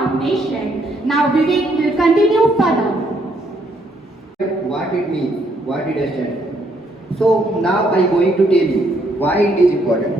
foundation. Now Vivek will continue further. What it means, what it stands for. So now I am going to tell you why it is important.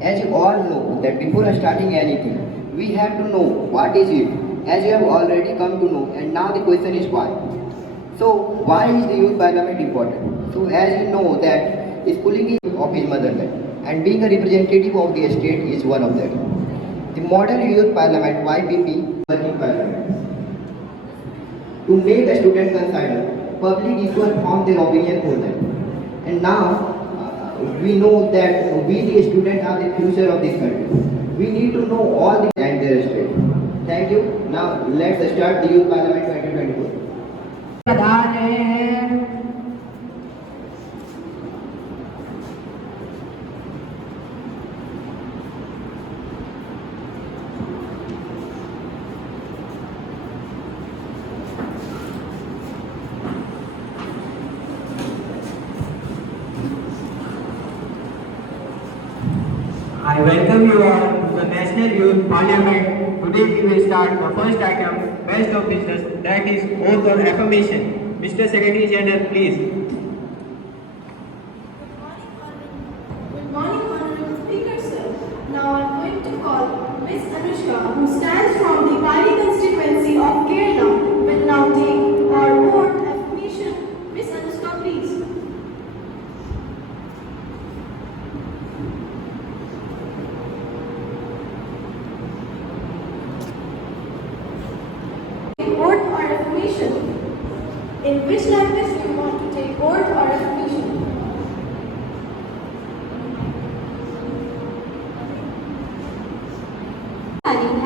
As you all know that before starting anything, we have to know what is it. As you have already come to know, and now the question is why. So why is the youth parliament important? So as you know that schooling is of his motherland, and being a representative of the state is one of them. The model youth parliament YPP working parliament to make a student consider public equal form their opinion for them. And now we know that we the students are the future of this country. We need to know all the and their state. Thank you. Now let's start the youth parliament 2024. बता रहे हैं I welcome you all to the National Youth Parliament. Today we will start the first item, best of business, that is oath or affirmation. Mr. Secretary General, please. Good morning, Honorable Speaker, sir. Now I am going to call Miss Anushka, who stands from the Pali constituency of Kerala, will now take our oath affirmation. Miss Anushka, please. Oath or affirmation. In which language do you want to take oath or affirmation?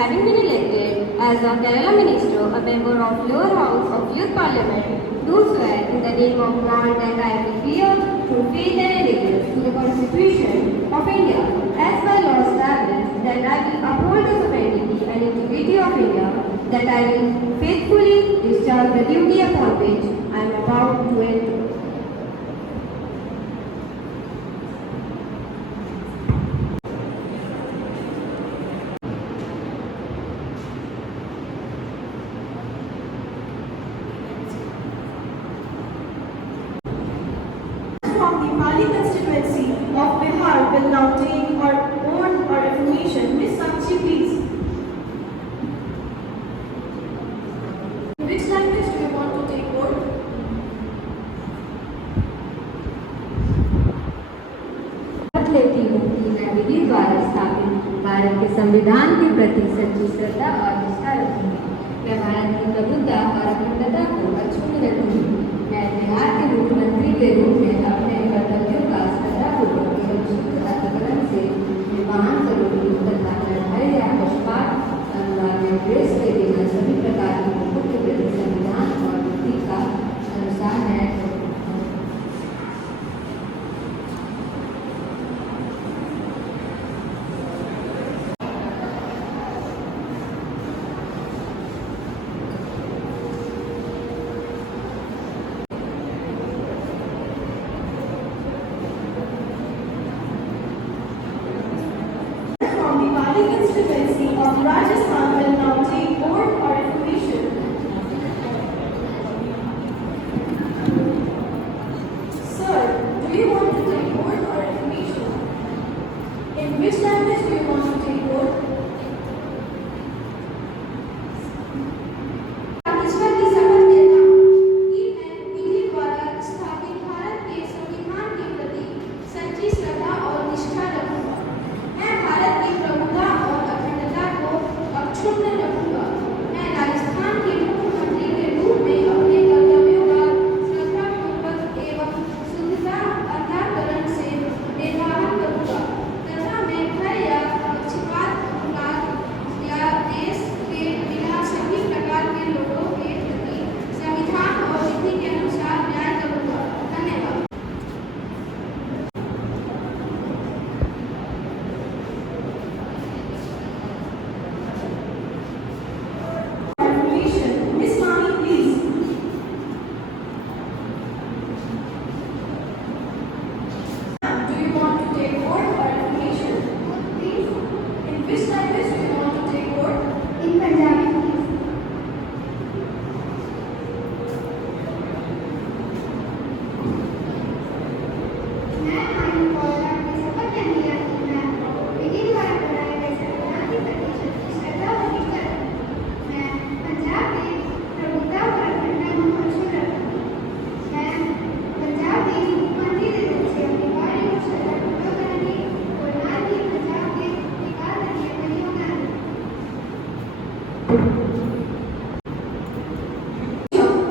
Having been elected as a Kerala Minister, a member of lower house of Youth Parliament, do swear in the name of God that I will bear true faith and allegiance to the Constitution of India, as by law established, that I will uphold the sovereignty and integrity of India, that I will faithfully discharge the duty upon which I am about to enter. From the Pali constituency of Bihar will now take our oath or affirmation. Miss Sakshi, please. In which language do you want to take oath? शपथ लेती हूँ कि मैं विधि द्वारा स्थापित भारत के संविधान के प्रति सच्ची श्रद्धा और निष्ठा रखूंगी। मैं भारत की प्रभुता और अखंडता को अक्षुण्ण रखूंगी। मैं बिहार के मुख्यमंत्री के रूप में अपने कर्तव्यों का श्रद्धापूर्वक एवं शुद्ध अंतःकरण से निर्वहन करूंगी तथा निर्भय या पक्षपात अनुराग या द्वेष के बिना सभी प्रकार की लोगों के प्रति संविधान और नीति का अनुसार न्याय करूंगी।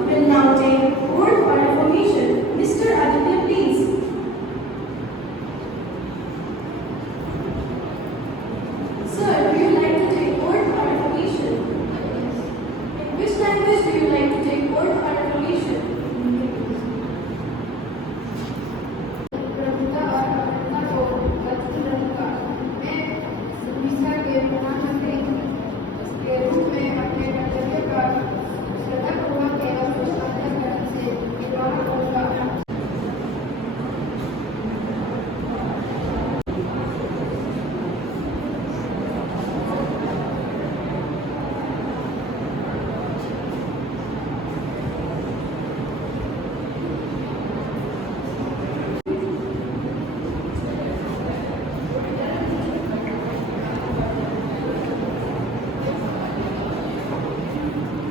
will now take word for affirmation. Mr. Aditya, please. Sir, do you like to take word for affirmation? In which language do you like to take word for affirmation? प्रभुता और अखंडता को बरकरार रखूंगा। मैं उड़ीसा के प्रधानमंत्री के रूप में अपने कर्तव्य का श्रद्धापूर्वक एवं निष्ठापूर्वक करने से निर्वाह करूंगा।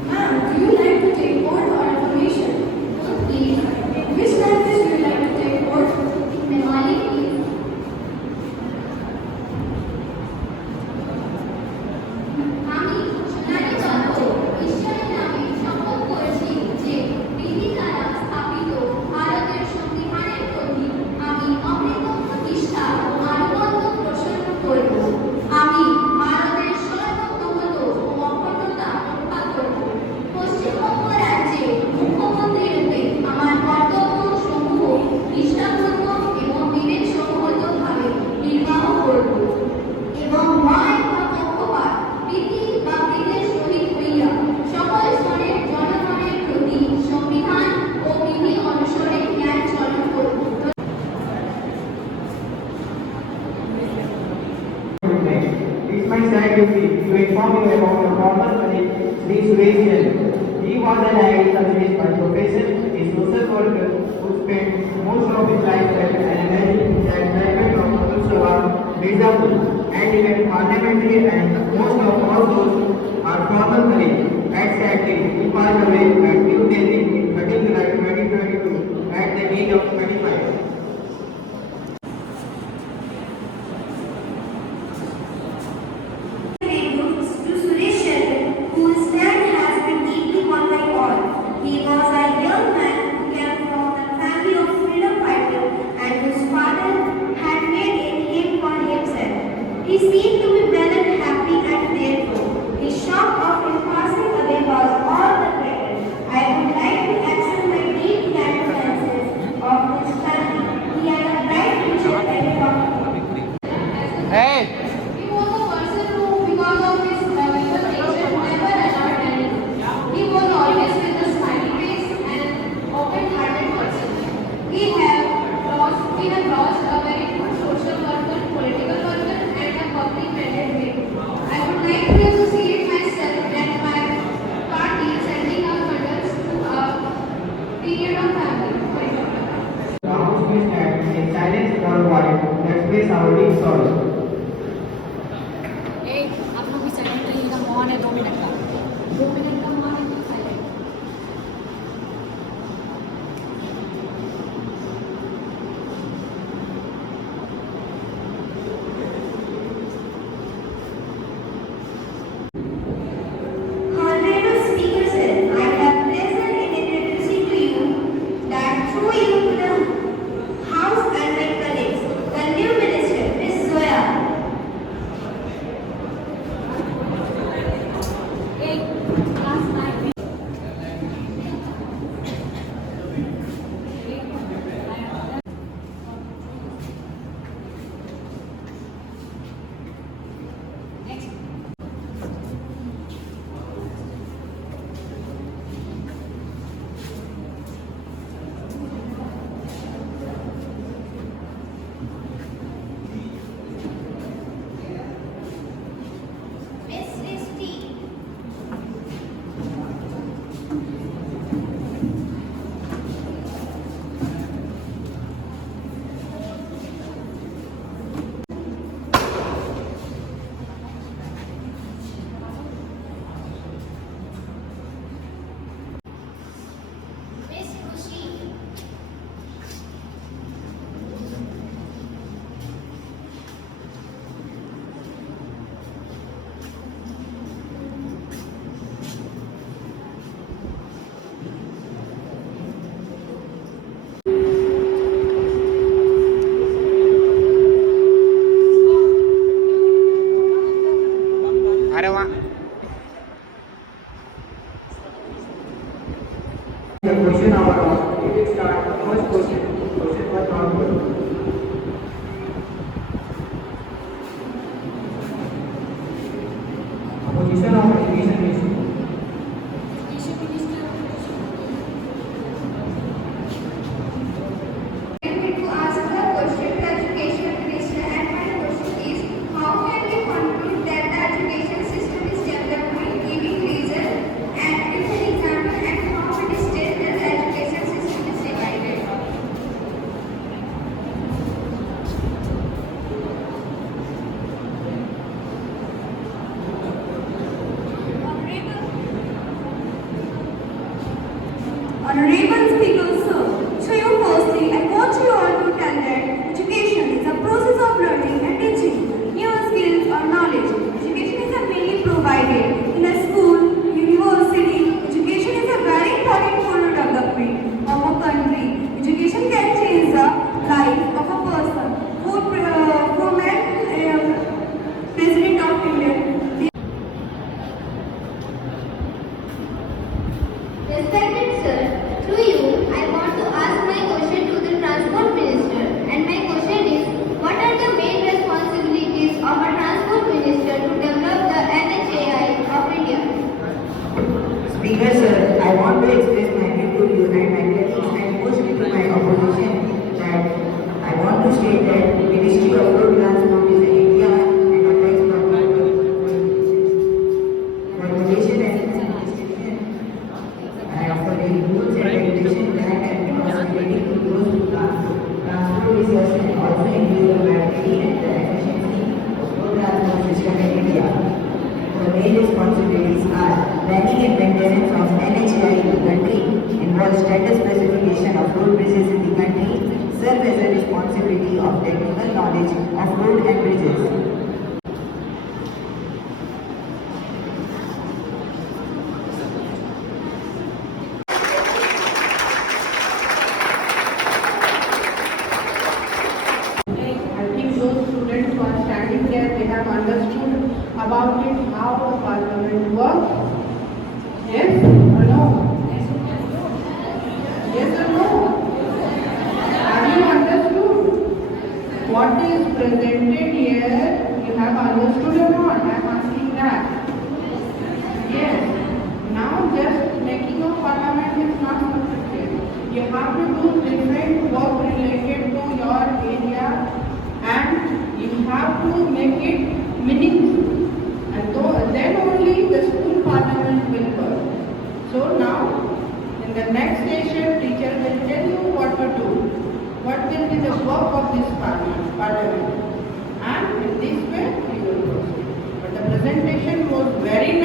Ma'am, do you like to take word for affirmation? Please, In which language do you like to take word? Bengali, please. আমি সোনালী দত্ত ঈশ্বরের নামে শপথ করছি যে বিধি দ্বারা স্থাপিত ভারতের সংবিধানের প্রতি আমি অমৃত প্রতিষ্ঠা ও আনুগত্য পোষণ করব। আমি ভারতের সার্বভৌমত্ব ও অখণ্ডতা রক্ষা করব। পশ্চিমবঙ্গ রাজ্যে মুখ্যমন্ত্রী রূপে আমার কর্তব্য সমূহ নিষ্ঠাপূর্বক এবং বিবেকসম্মতভাবে নির্বাহ করব এবং ভয় বা পক্ষপাত প্রীতি বা বিদ্বেষ রহিত হইয়া সকল স্তরের জনগণের প্রতি সংবিধান ও বিধি অনুসরণে ন্যায় চলন করব। It's my sad duty to inform you about the former colleague, Sri Suresh Jain. He was an IT specialist by profession, a social worker who spent most of his life at an environment of Madhusava, Mirzapur, and even parliamentary, and most of all those are former colleagues. Exactly, he passed away at New Delhi, 13 July 2022, at the age of 25. To Suresh Shetty, whose stand has been deeply known by all. He was a young man who came from a family of freedom fighters and whose father had made a name for himself. He seemed to be well and happy, and therefore his shock of his passing away was all the greater. I would like to extend my deep condolences of his family. He had a bright future ahead of him. He was a person who, because of his valuable nature, never allowed anything. He was always with a smiling face and an open-hearted person. We have lost a very good social worker, political worker, and a public-minded man. I would like to associate myself and my party sending our condolences to a period of family. The house will stand in silence for a while to express our deep sorrow. आप लोग भी second रहिएगा, मौन है 2 minute का। 2 minute का मौन है, silent. Honorable Speaker sir, I have pleasure in introducing to you that through you to the House and my colleagues, the new minister, Ms. Zoya. Last night अरे वाह The question hour on. We will start the first question. Question was not good. Position of education ministry. Me to ask the question to Education Minister, and my question is, how can we conclude that the education system is developing, giving result, and give an example, and how it is stated that the education system is divided? Honorable Speaker, sir, so you firstly, I want you all to tell that education is a process of learning and teaching new skills or knowledge. Education is mainly provided in a school, university. Education is a very important for the development of a country. Education can change the life of a person. From a President of India. Respected sir, through you, I want to ask my question to the Transport Minister, and my question is, what are the main responsibilities of a Transport Minister to develop the NHAI of India? Speaker sir, I want to express my view to you and my colleagues and mostly to my opposition that I want to state that Ministry of Road Transport is in India and affects public regulation and administration and for the rules and regulation that and responsibility to those who transport resources and also increase the variety and the efficiency of road transport system in India. The main responsibilities are planning and maintenance of NHAI in the country, involves status specification of road bridges in the country, serve as a responsibility of technical knowledge of road and bridges. I think those students who are standing there, they have understood about it, how the parliament works. Yes or no? Yes or no? Have you understood? What is presented here, you have understood or not? I am asking that. Yes. Now just making a parliament is not sufficient. You have to do different work related to your area and you have to make it meaningful. And then only the school parliament will work. So now, in the next session, teacher will tell you what to do. What will be the work of this parliament. And in this way, we will proceed. But the presentation was very